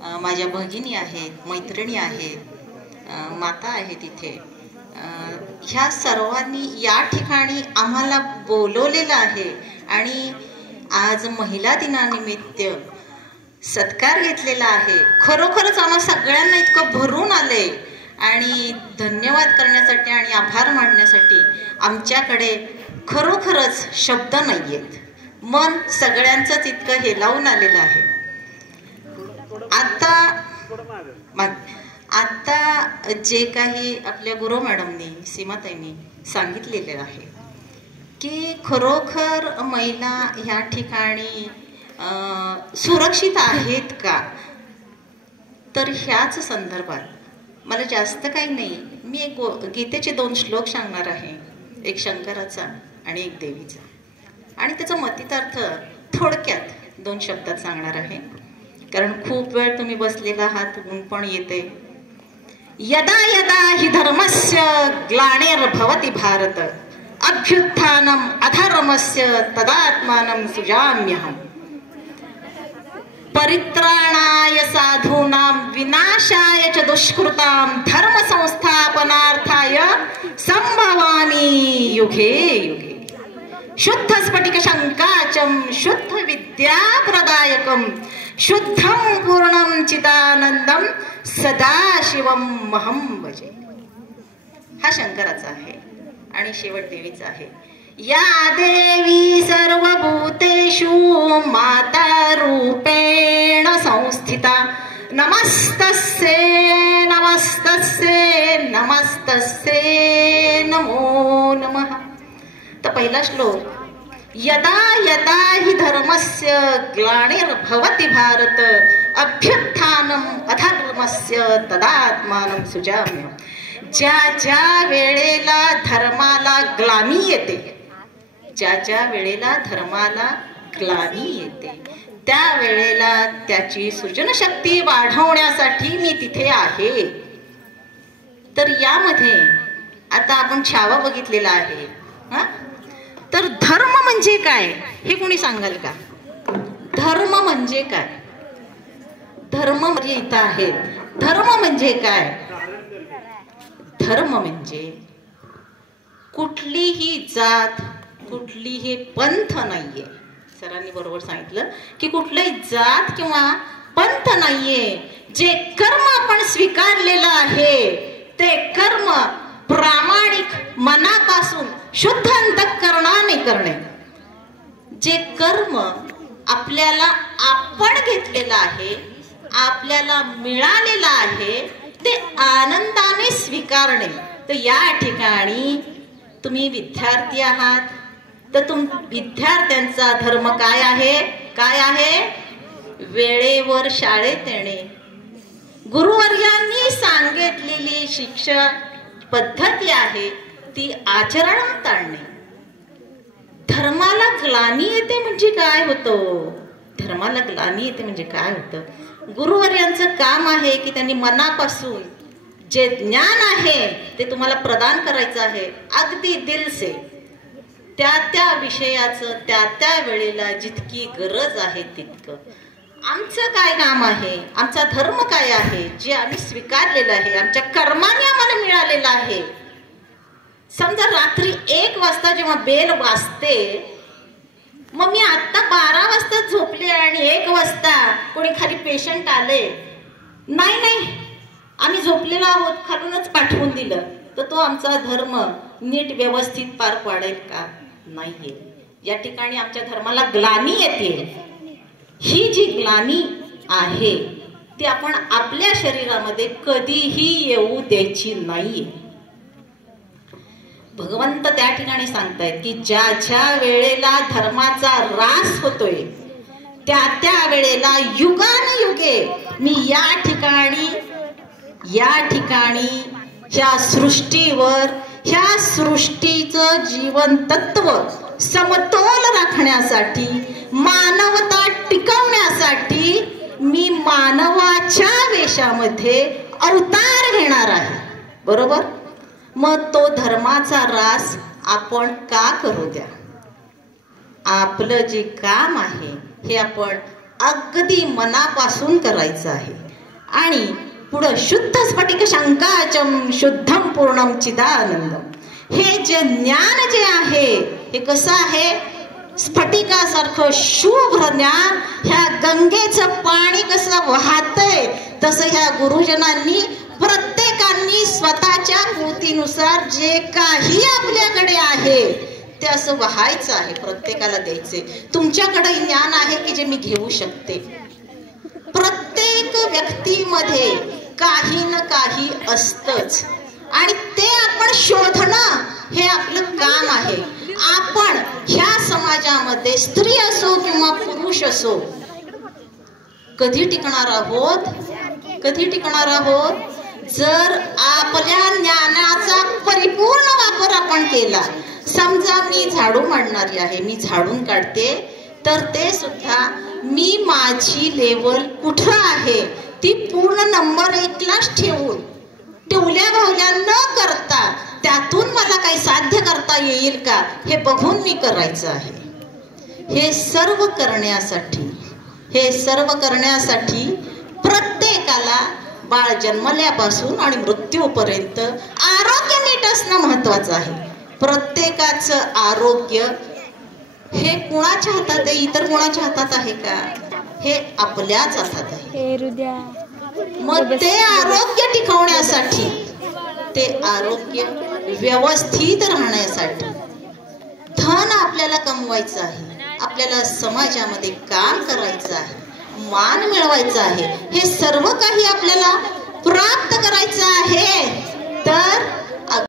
माझ्या भगिनी आहेत, मैत्रिणी आहेत, माता आहेत इथे. ह्या सर्वांनी या ठिकाणी आम्हाला बोलवलेलं आहे आणि आज महिला दिनानिमित्त सत्कार घेतलेला आहे. खरोखरच आम्हा सगळ्यांना इतकं भरून आलंय आणि धन्यवाद करण्यासाठी आणि आभार मानण्यासाठी आमच्याकडे खरोखरच शब्द नाही आहेत. मन सगळ्यांचंच इतकं हेलावून आलेलं आहे. आता जे काही आपल्या गुरु मॅडमनी, सीमाताईंनी सांगितलेले आहे की खरोखर महिला ह्या ठिकाणी सुरक्षित आहेत का, तर ह्याच संदर्भात मला जास्त काही नाही, मी एक गीतेचे 2 श्लोक सांगणार आहे, एक शंकराचा आणि एक देवीचा, आणि त्याचा मतितार्थ थोडक्यात 2 शब्दात सांगणार आहे, कारण खूप वेळ तुम्ही बसलेला आहात, ऊन पण येते. यदा यदा हि धर्मस्य ग्लानिर्भवति भारत अभ्युत्थानम् अधर्मस्य तदात्मानं सृजाम्यहम्. परित्राणाय साधूनां विनाशाय च दुष्कृतां धर्म संस्थापनार्थाय संभवामि युगे युगे. शुद्ध स्फटिक शंकाचम शुद्ध विद्या प्रदायकम शुद्धं पूर्णं चिदानंदम सदाशिवम महं भजे. हा शंकराचा आहे आणि शेवट देवीचा आहे. या देवी सर्वभूतेषु माता रूपेण संस्थिता नमस्तस्ये नमस्तस्ये नमस्तस्ये नमो नमः. तर पहिला श्लोक, यदा यदा हि धर्मस्य ग्लानिर्भवति भारत अभ्युत्थानम् अधर्मस्य तदात्मानं सृजाम्यहम्. ज्या ज्या वेळेला धर्माला ग्लानी येते, ज्या ज्या वेळेला धर्माला ग्लानी येते, त्या वेळेला त्याची सृजनशक्ती वाढवण्यासाठी मी तिथे आहे. तर यामध्ये आता आपण छावा बघितलेला आहे. तर धर्म म्हणजे काय हे कोणी सांगाल का? धर्म म्हणजे काय? धर्म म्हणजे इथं आहेत. धर्म म्हणजे काय? धर्म म्हणजे कुठलीही जात, कुठलीही पंथ नाहीये. सरांनी बरोबर सांगितलं की कुठलीही जात किंवा पंथ नाहीये. जे कर्म आपण स्वीकारलेलं आहे ते कर्म प्रामाणिक मनापासून शुद्ध अंतःकरणाने करणे. जे कर्म आपल्याला आपण घेतलेलं आहे, आपल्याला मिळालेलं आहे, ते आनंदाने स्वीकारणे. तर या ठिकाणी तुम्ही विद्यार्थी आहात, तर विद्यार्थ्यांचा धर्म काय आहे? काय आहे? वेळेवर शाळेत येणे, गुरुवर्यांनी सांगितलेली शिक्षण पद्धती आहे ती आचरणात आणणे. धर्माला ग्लानी येते म्हणजे काय होतं? धर्माला ग्लानी येते म्हणजे काय होतं? गुरुवर्यांचं काम आहे की त्यांनी मनापासून जे ज्ञान आहे ते तुम्हाला प्रदान करायचं आहे, अगदी दिल से. त्या त्या विषयाचं त्या त्या वेळेला जितकी गरज आहे तितकं. आमचं काय काम आहे? आमचा धर्म काय आहे? जे आम्ही स्वीकारलेलं आहे, आमच्या कर्माने आम्हाला मिळालेलं आहे. समजा रात्री 1 वाजता जेव्हा बेल वाजते, मग मी आता 12 वाजता झोपले आणि 1 वाजता कोणी खाली पेशंट आले, नाही आम्ही झोपलेलो आहोत, खालूनच पाठवून दिलं, तर तो आमचा धर्म नीट व्यवस्थित पार पाडेल का? नाहीये. या ठिकाणी आमच्या धर्माला ग्लानी येते. ही जी ग्लानी आहे ती आपण आपल्या शरीरामध्ये कधीही येऊ द्यायची नाहीये. भगवंत त्या ठिकाणी सांगतायत की ज्या ज्या वेळेला धर्माचा ऱ्हास होतोय त्या त्या वेळेला युगानुयुगे मी या ठिकाणी ह्या सृष्टीवर, ह्या सृष्टीचं जीवन तत्व समतोल राखण्यासाठी, मानवता टिकवण्यासाठी मी मानवाच्या वेशामध्ये अवतार घेणार आहे. बरोबर? मग तो धर्माचा ऱ्हास आपण का करू द्या? आपलं जे काम आहे हे आपण अगदी मनापासून करायचं आहे. आणि पुढं शुद्ध स्फटिक शंकाचम शुद्धम पूर्णम चिदानंदम. हे जे ज्ञान जे आहे हे कसं आहे, स्फटिकासारखं शुभ्र ज्ञान. ह्या गंगेचं पाणी कसं वाहतंय तसं ह्या गुरुजनांनी प्रत्येकांनी स्वतःच्या कृतीनुसार जे काही आपल्याकडे आहे ते असं व्हायचं आहे, प्रत्येकाला द्यायचे. तुमच्याकडे ज्ञान आहे की जे मी घेऊ शकते. प्रत्येक व्यक्तीमध्ये काही ना काही असतंच आणि ते आपण शोधणं हे आपलं काम आहे. आपण ह्या समाजामध्ये स्त्री असो किंवा पुरुष असो कधी टिकणार आहोत, कधी टिकणार आहोत जर आपल्या ज्ञानाचा परिपूर्ण वापर आपण केला. समजा मी झाडू मांडणारी आहे, मी झाडून काढते, तर ते सुद्धा मी माझी लेवल कुठं आहे ती पूर्ण नंबर 1लाच ठेवून टवल्या भावल्या न करता त्यातून मला काही साध्य करता येईल का हे बघून मी करायचं आहे. हे सर्व करण्यासाठी प्रत्येकाला बाळ जन्मल्यापासून आणि मृत्यूपर्यंत आरोग्य नीट असणं महत्वाचं आहे. प्रत्येकाचं आरोग्य हे कुणाच्या हातात आहे, इतर कुणाच्या हातात आहे का, हे आपल्याच हातात आहे. मग ते आरोग्य टिकवण्यासाठी, ते आरोग्य व्यवस्थित राहण्यासाठी धन आपल्याला कमवायचं आहे, आपल्याला समाजामध्ये काम करायचं आहे, मान मिळवायचा आहे. हे सर्व काही आपल्याला प्राप्त करायचं आहे. तर